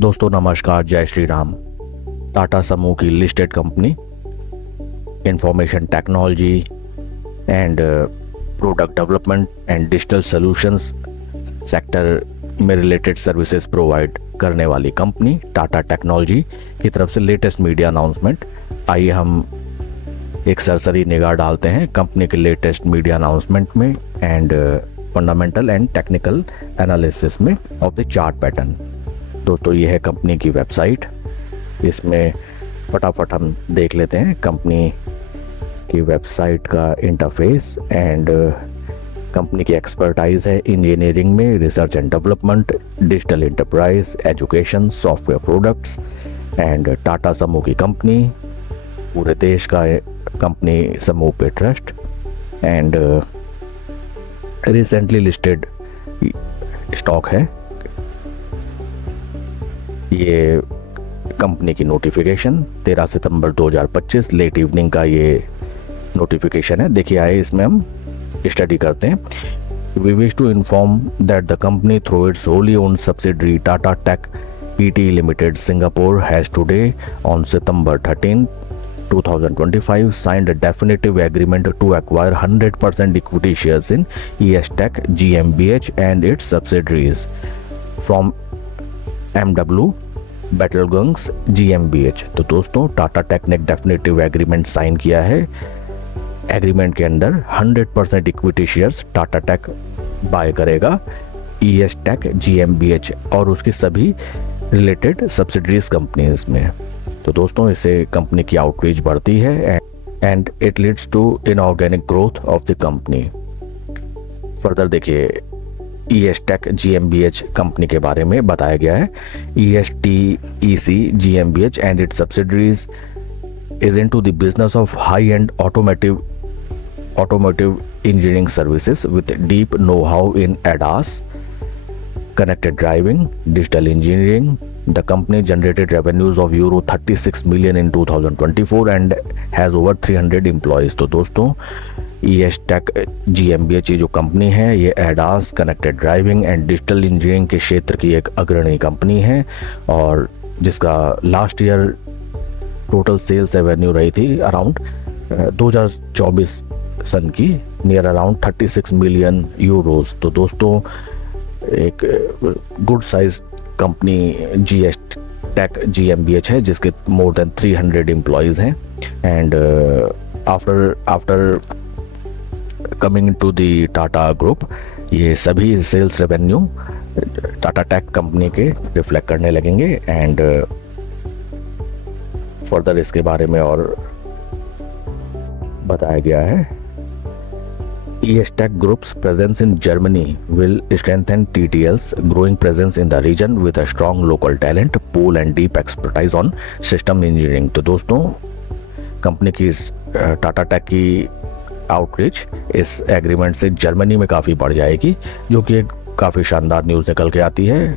दोस्तों नमस्कार, जय श्री राम। टाटा समूह की listed company information technology and product development and digital solutions sector में रिलेटेड सर्विसेज प्रोवाइड करने वाली कंपनी टाटा टेक्नोलॉजी की तरफ से लेटेस्ट मीडिया अनाउंसमेंट। आइए हम एक सरसरी निगाह डालते हैं कंपनी के लेटेस्ट मीडिया अनाउंसमेंट में and fundamental and technical analysis में ऑफ द चार्ट पैटर्न। दोस्तों ये है कंपनी की वेबसाइट, इसमें फटाफट हम देख लेते हैं कंपनी की वेबसाइट का इंटरफेस। एंड कंपनी की एक्सपर्टाइज है इंजीनियरिंग में, research and development, digital enterprise, education, software products. And Tata समूह की कंपनी पूरे देश का कंपनी समूह पे trust and recently listed stock है। ये कंपनी की नोटिफिकेशन 13 सितंबर 2025 लेट इवनिंग का ये नोटिफिकेशन है। देखिए आए इसमें हम स्टडी करते हैं। We wish to inform that the company through its wholly owned subsidiary Tata tech PT limited Singapore has today on सितंबर 13, 2025 signed a definitive agreement to acquire 100% equity shares in ES Tech GmbH and its subsidiaries from MW Battlegungs GmbH। तो दोस्तों Tata tech ने definitive agreement sign किया है। Agreement के अंदर 100% equity shares Tata tech buy करेगा ES Tech GmbH और उसकी सभी रिलेटेड सब्सिडरीज कंपनीज में। तो दोस्तों इससे कंपनी की आउटरीच बढ़ती है and it leads to inorganic growth of the company. Further देखिए ES Tech GmbH कंपनी के बारे में बताया गया है। ESTEC GmbH and its subsidiaries is into the business of high-end automotive engineering services with deep know-how in ADAS, connected driving, digital engineering. The company generated revenues of euro 36 million in 2024 and has over 300 employees। तो दोस्तों ES Tech GmbH जो company है ये ADAS, connected driving and digital engineering के क्षेत्र की एक अग्रणी कंपनी है और जिसका last year total sales revenue रही थी अराउंड 2024 सन की नियर अराउंड 36 मिलियन यूरोज। तो दोस्तों एक good size company ES Tech GmbH है जिसके मोर देन 300 एम्प्लॉयज़ हैं। And after coming to the Tata group ये सभी sales revenue Tata tech company के रिफ्लेक्ट करने लगेंगे। एंड फर्दर इसके बारे में और बताया गया है। ES Tech Group's presence in Germany will strengthen TTL's growing presence in the region with a strong local talent pool and deep expertise on system engineering। तो दोस्तों कंपनी की टाटा टेक की आउटरीच इस एग्रीमेंट से जर्मनी में काफ़ी बढ़ जाएगी, जो कि एक काफ़ी शानदार न्यूज़ निकल के आती है,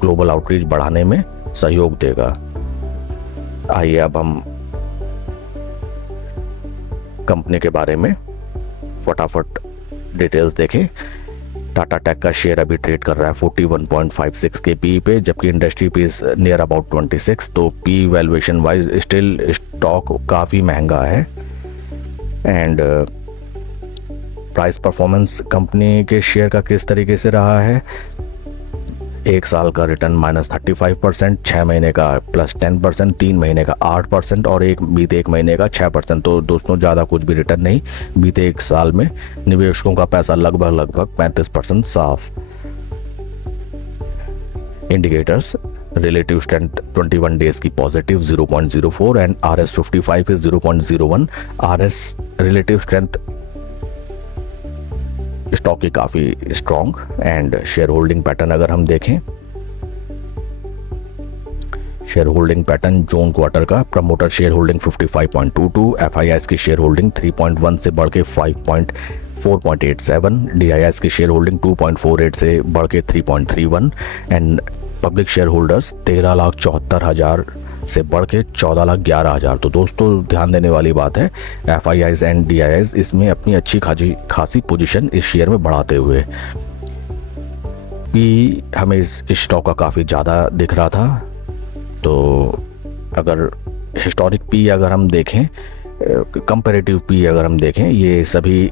ग्लोबल आउटरीच बढ़ाने में सहयोग देगा। आइए अब हम कंपनी के बारे में फटाफट डिटेल्स देखें। टाटा टेक का शेयर अभी ट्रेड कर रहा है 41.56 के पी पे, जबकि इंडस्ट्री पे नियर अबाउट 26। तो P valuation wise still stock काफ़ी महंगा है। एंड प्राइस परफॉर्मेंस कंपनी के शेयर का किस तरीके से रहा है, एक साल का रिटर्न -35%, 6 महीने का +10%, 3 महीने का 8% और बीते एक महीने का 6%। तो दोस्तों ज़्यादा कुछ भी रिटर्न नहीं, बीते एक साल में निवेशकों का पैसा लगभग 35% साफ। इंडिकेटर्स रिलेटिव स्ट्रेंथ 21 डेज की positive 0.04 and RS55 is 0.01। RS relative strength stock की काफ़ी strong. And share holding pattern अगर हम देखें, शेयर होल्डिंग पैटर्न जून क्वार्टर का प्रमोटर शेयर होल्डिंग 55.22, FIIs की शेयर होल्डिंग 3.1 से बढ़ के 4.87, DIIs की शेयर होल्डिंग 2.48 से बढ़ के 3.31 एंड पब्लिक शेयर होल्डर्स 13,74,000 से बढ़ के 14,11,000। तो दोस्तों ध्यान देने वाली बात है, FIIs एंड DIIs इसमें अपनी अच्छी खासी पोजीशन इस शेयर में बढ़ाते हुए पी हमें इस स्टॉक का काफ़ी ज़्यादा दिख रहा था। तो अगर हिस्टोरिक पी अगर हम देखें, कंपैरेटिव पी अगर हम देखें, ये सभी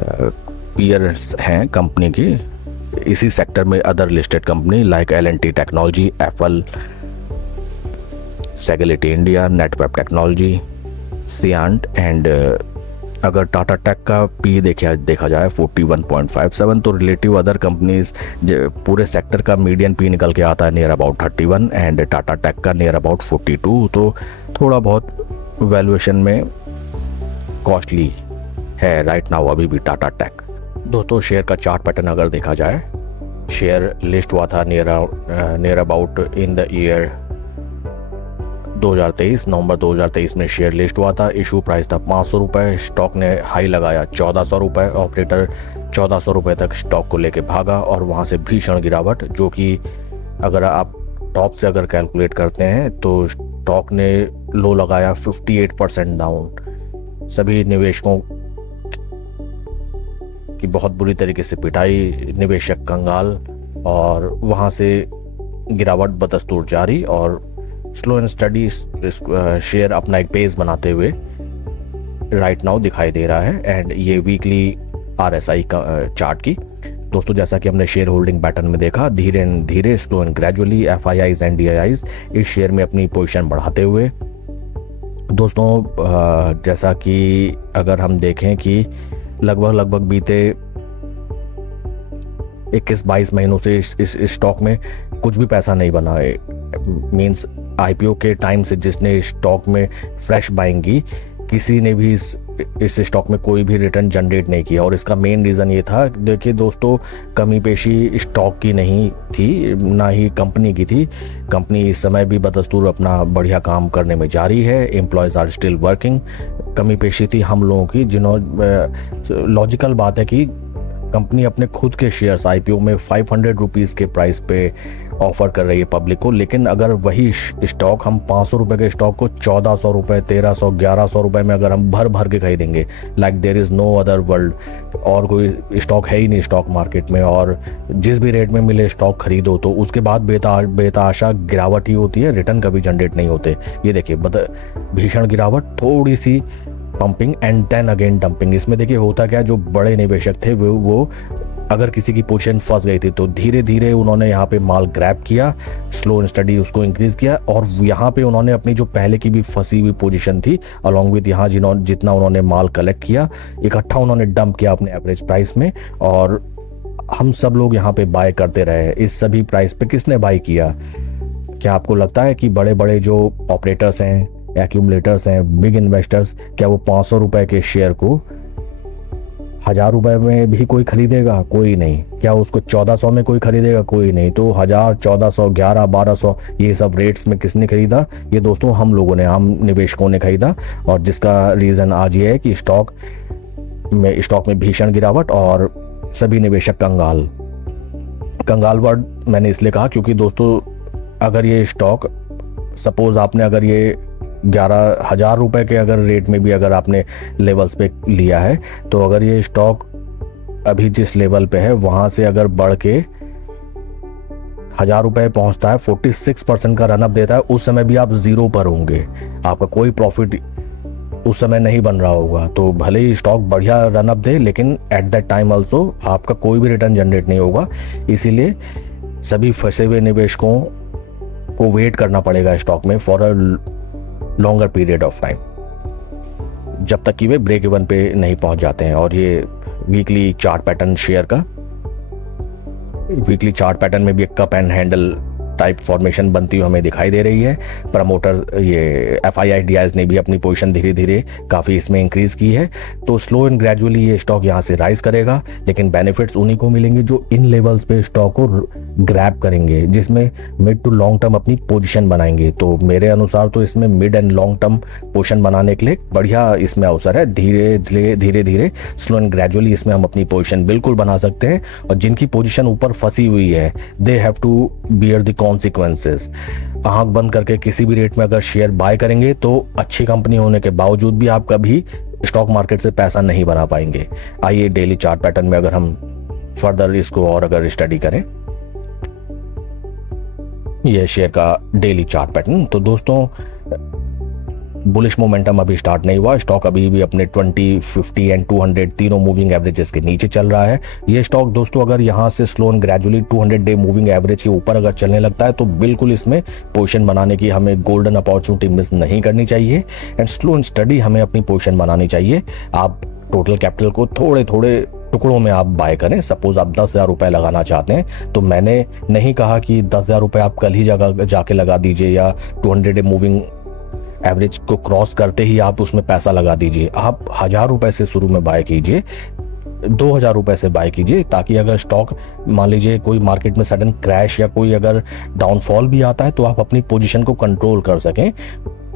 पीयर्स हैं कंपनी की इसी सेक्टर में। Other listed company like L&T technology, Apple, Sagility India, Netweb technology, Cyient and अगर टाटा टेक का पी देखा जाए 41.57, तो रिलेटिव अदर कंपनीज पूरे सेक्टर का मीडियन पी निकल के आता है near about 31 and Tata tech का नियर अबाउट 42। तो थोड़ा बहुत वैल्यूएशन में कॉस्टली है राइट नाउ अभी भी टाटा टेक। दोस्तों शेयर का चार्ट पैटर्न अगर देखा जाए, शेयर लिस्ट हुआ था near about in the year 2023, नवंबर 2023 में शेयर लिस्ट हुआ था। इशू प्राइस था 500 रुपये, स्टॉक ने हाई लगाया 1400 रुपये, ऑपरेटर 1400 रुपये तक स्टॉक को लेके भागा और वहाँ से भीषण गिरावट, जो कि अगर आप टॉप से अगर कैलकुलेट करते हैं तो स्टॉक ने लो लगाया 58% डाउन। सभी निवेशकों की बहुत बुरी तरीके से पिटाई, निवेशक कंगाल, और वहाँ से गिरावट बदस्तूर जारी और स्लो एंड स्टडी शेयर अपना एक बेस बनाते हुए राइट नाउ दिखाई दे रहा है। एंड ये वीकली RSI का चार्ट की दोस्तों, जैसा कि हमने शेयर होल्डिंग पैटर्न में देखा, धीरे धीरे slow and gradually FIIs and DIIs इस शेयर में अपनी पोजीशन बढ़ाते हुए दोस्तों, जैसा कि अगर हम देखें कि लगभग बीते 21-22 महीनों से इस स्टॉक में कुछ भी पैसा नहीं बना है। मींस IPO के टाइम से जिसने स्टॉक में फ्रेश बाइंग की, किसी ने भी इस स्टॉक में कोई भी रिटर्न जनरेट नहीं किया। और इसका मेन रीज़न ये था, देखिए दोस्तों, कमी पेशी स्टॉक की नहीं थी, ना ही कंपनी की थी। कंपनी इस समय भी बदस्तूर अपना बढ़िया काम करने में जारी है। Employees are still working. कमी पेशी थी हम लोगों की, लॉजिकल बात है कि कंपनी अपने खुद के शेयर्स IPO में 500 रुपीज़ के प्राइस पे ऑफर कर रही है पब्लिक को, लेकिन अगर वही स्टॉक हम 500 रुपये के स्टॉक को 1400 रुपये, 1300, 1100 रुपये में अगर हम भर के खरीदेंगे, like there is no other world, और कोई स्टॉक है ही नहीं स्टॉक मार्केट में, और जिस भी रेट में मिले स्टॉक खरीदो तो उसके बाद बेताशा गिरावट ही होती है, रिटर्न कभी जनरेट नहीं होते। ये देखिए भीषण गिरावट, थोड़ी सी pumping and then again dumping. इसमें देखिए होता क्या, जो बड़े निवेशक थे वो अगर किसी की पोजीशन फंस गई थी तो धीरे धीरे उन्होंने यहाँ पे माल ग्रैब किया, स्लो एंड स्टडी उसको इंक्रीज किया, और यहाँ पे उन्होंने अपनी जो पहले की भी फंसी हुई पोजीशन थी अलॉन्ग विद यहाँ जितना उन्होंने माल कलेक्ट किया, इकट्ठा उन्होंने डंप किया अपने एवरेज प्राइस में, और हम सब लोग यहाँ पे बाय करते रहे। इस सभी प्राइस पे किसने बाय किया? क्या आपको लगता है कि बड़े बड़े जो ऑपरेटर्स हैं, एक्यूमुलेटर्स हैं, बिग इन्वेस्टर्स, क्या वो 500 रुपए के शेयर को 1000 रुपए में भी कोई खरीदेगा? कोई नहीं। क्या उसको 1400 में कोई खरीदेगा? कोई नहीं। तो 1000, 1400, 1100, 1200 ये सब रेट्स में किसने खरीदा? ये दोस्तों हम लोगों ने, आम निवेशकों ने खरीदा, और जिसका रीज़न आज ये है कि स्टॉक में भीषण गिरावट और सभी निवेशक कंगाल वर्ड मैंने इसलिए कहा क्योंकि दोस्तों अगर ये स्टॉक सपोज आपने अगर ये 11,000 रुपए के अगर रेट में भी अगर आपने लेवल्स पे लिया है, तो अगर ये स्टॉक अभी जिस लेवल पे है वहां से अगर बढ़ के 1000 रुपए पहुंचता है, 46% का रनअप देता है, उस समय भी आप जीरो पर होंगे, आपका कोई प्रॉफिट उस समय नहीं बन रहा होगा। तो भले ही स्टॉक बढ़िया रनअप दे, लेकिन एट दैट टाइम ऑल्सो आपका कोई भी रिटर्न जनरेट नहीं होगा। इसीलिए सभी फंसे हुए निवेशकों को वेट करना पड़ेगा स्टॉक में for a longer period of time, जब तक कि वे ब्रेक इवन पे नहीं पहुंच जाते हैं। और ये वीकली चार्ट पैटर्न शेयर का, वीकली चार्ट पैटर्न में भी एक cup and handle type formation बनती हुई हमें दिखाई दे रही है। प्रमोटर ये FII DIIs ने भी अपनी पोजीशन धीरे धीरे काफ़ी इसमें इंक्रीज की है। तो स्लो एंड ग्रेजुअली ये स्टॉक यहाँ से राइज करेगा, लेकिन बेनिफिट्स उन्हीं को मिलेंगे जो इन लेवल्स पे स्टॉक को ग्रैब करेंगे, जिसमें मिड टू लॉन्ग टर्म अपनी पोजीशन बनाएंगे। तो मेरे अनुसार तो इसमें mid and long term position बनाने के लिए बढ़िया इसमें अवसर है। धीरे धीरे स्लो एंड ग्रेजुअली इसमें हम अपनी पोजीशन बिल्कुल बना सकते हैं। और जिनकी पोजीशन ऊपर फंसी हुई है, they have to bear the consequences. आंख बंद करके किसी भी रेट में अगर शेयर बाय करेंगे तो अच्छी कंपनी होने के बावजूद भी आप कभी स्टॉक मार्केट से पैसा नहीं बना पाएंगे। आइए डेली चार्ट पैटर्न में अगर हम फर्दर इसको और अगर स्टडी करें, ये शेयर का डेली चार्ट पैटर्न। तो दोस्तों बुलिश मोमेंटम अभी स्टार्ट नहीं हुआ, स्टॉक अभी भी अपने 20, 50 एंड 200 तीनों मूविंग एवरेजेस के नीचे चल रहा है। ये स्टॉक दोस्तों अगर यहाँ से slow and gradually 200 day moving average के ऊपर अगर चलने लगता है तो बिल्कुल इसमें पोजीशन बनाने की हमें गोल्डन अपॉर्चुनिटी मिस नहीं करनी चाहिए एंड स्लो एंड स्टडी हमें अपनी पोजीशन बनानी चाहिए। आप टोटल कैपिटल को थोड़े थोड़े टुकड़ों में आप बाय करें। सपोज आप 10,000 रुपए लगाना चाहते हैं तो मैंने नहीं कहा कि 10,000 रुपए आप कल ही जाके लगा दीजिए या 200 डे मूविंग एवरेज को क्रॉस करते ही आप उसमें पैसा लगा दीजिए। आप 1,000 रुपए से शुरू में बाय कीजिए, 2,000 रुपए से बाय कीजिए, ताकि अगर स्टॉक मान लीजिए कोई मार्केट में सडन क्रैश या कोई अगर डाउनफॉल भी आता है तो आप अपनी पोजीशन को कंट्रोल कर सकें,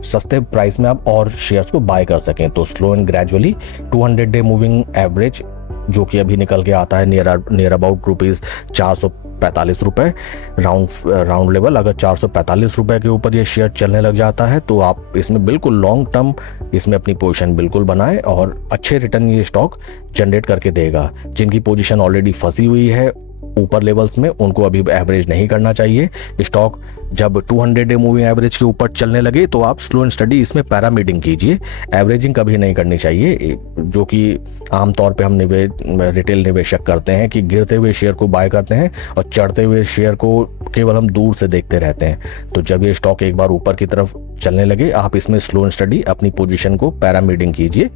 सस्ते प्राइस में आप और शेयर्स को बाय कर सकें। तो slow and gradually 200 day moving average जो कि अभी निकल के आता है नियर अबाउट रुपीज 445 रुपए राउंड लेवल। अगर 445 रुपए के ऊपर ये शेयर चलने लग जाता है तो आप इसमें बिल्कुल लॉन्ग टर्म इसमें अपनी पोजीशन बिल्कुल बनाएं और अच्छे रिटर्न ये स्टॉक जनरेट करके देगा। जिनकी पोजीशन ऑलरेडी फंसी हुई है ऊपर लेवल्स में उनको अभी एवरेज नहीं करना चाहिए। स्टॉक जब 200 डे मूविंग एवरेज के ऊपर चलने लगे तो आप स्लो एंड स्टडी इसमें पैरामीडिंग कीजिए, एवरेजिंग कभी नहीं करनी चाहिए, जो कि आमतौर पे हम रिटेल निवेशक करते हैं कि गिरते हुए शेयर को बाय करते हैं और चढ़ते हुए शेयर को केवल हम दूर से देखते रहते हैं। तो जब ये स्टॉक एक बार ऊपर की तरफ चलने लगे आप इसमें स्लो एंड स्टडी अपनी पोजीशन को पैरामीडिंग कीजिए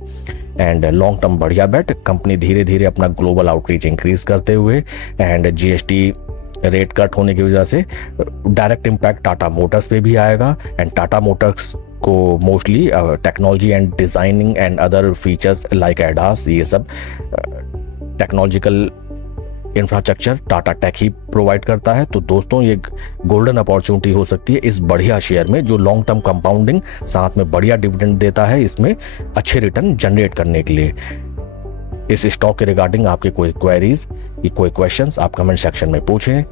एंड लॉन्ग टर्म बढ़िया बेट। कंपनी धीरे धीरे अपना ग्लोबल आउटरीच इंक्रीज करते हुए एंड जीएसटी रेट कट होने की वजह से डायरेक्ट इम्पैक्ट टाटा मोटर्स पे भी आएगा एंड टाटा मोटर्स को mostly technology and designing and other features like ADAS ये सब टेक्नोलॉजिकल इंफ्रास्ट्रक्चर टाटा टेक ही प्रोवाइड करता है। तो दोस्तों ये गोल्डन अपॉर्चुनिटी हो सकती है इस बढ़िया शेयर में जो लॉन्ग टर्म कंपाउंडिंग साथ में बढ़िया डिविडेंड देता है, इसमें अच्छे रिटर्न जनरेट करने के लिए। इस स्टॉक के रिगार्डिंग आपके कोई क्वेरीज या कोई क्वेश्चंस आप कमेंट सेक्शन में पूछें।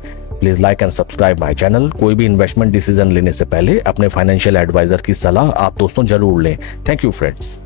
Please like and subscribe my channel. कोई भी इन्वेस्टमेंट डिसीजन लेने से पहले अपने फाइनेंशियल एडवाइजर की सलाह आप दोस्तों जरूर लें। Thank you friends.